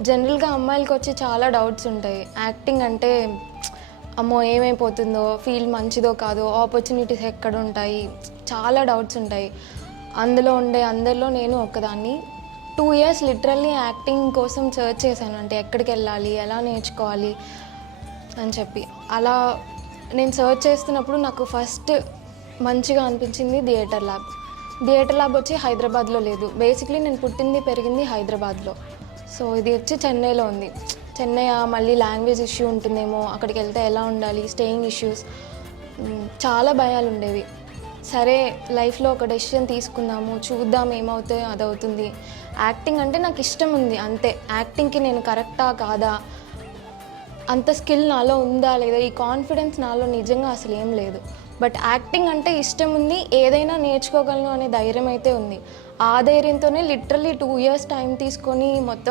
జనరల్‌గా అమ్మాయిలకొచ్చి చాలా డౌట్స్ ఉంటాయి. యాక్టింగ్ అంటే అమ్మో! ఏమైపోతుందో, ఫీల్డ్ మంచిదో కాదో, ఆపర్చునిటీస్ ఎక్కడుంటాయి, చాలా డౌట్స్ ఉంటాయి. అందులో ఉండే అందరిలో నేను ఒక్కదాన్ని. 2 ఇయర్స్ లిటరల్లీ యాక్టింగ్ కోసం సెర్చ్ చేశాను. అంటే ఎక్కడికెళ్ళాలి, ఎలా నేర్చుకోవాలి అని చెప్పి. అలా నేను సెర్చ్ చేస్తున్నప్పుడు నాకు ఫస్ట్ మంచిగా అనిపించింది థియేటర్ ల్యాబ్. థియేటర్ ల్యాబ్ వచ్చి హైదరాబాద్‌లో లేదు. బేసిక్‌లీ నేను పుట్టింది, పెరిగింది హైదరాబాద్‌లో. సో ఇది వచ్చి చెన్నైలో ఉంది. చెన్నై మళ్ళీ లాంగ్వేజ్ ఇష్యూ ఉంటుందేమో, అక్కడికెళ్తే ఎలా ఉండాలి, స్టేయింగ్ ఇష్యూస్, చాలా భయాలుండేవి. సరే లైఫ్‌లో ఒక డెసిషన్ తీసుకుందాము, చూద్దాం ఏమవుతే అదవుతుంది. యాక్టింగ్ అంటే నాకు ఇష్టం ఉంది అంతే. యాక్టింగ్‌కి నేను కరెక్టా కాదా, అంత స్కిల్ నాలో ఉందా లేదా, ఈ కాన్ఫిడెన్స్ నాలో నిజంగా అసలు ఏం లేదు. బట్ యాక్టింగ్ అంటే ఇష్టం ఉంది, ఏదైనా నేర్చుకోగలను అనే ధైర్యం అయితే ఉంది. ఆ ధైర్యంతోనే లిటరల్లీ 2 ఇయర్స్ టైం తీసుకొని మొత్తం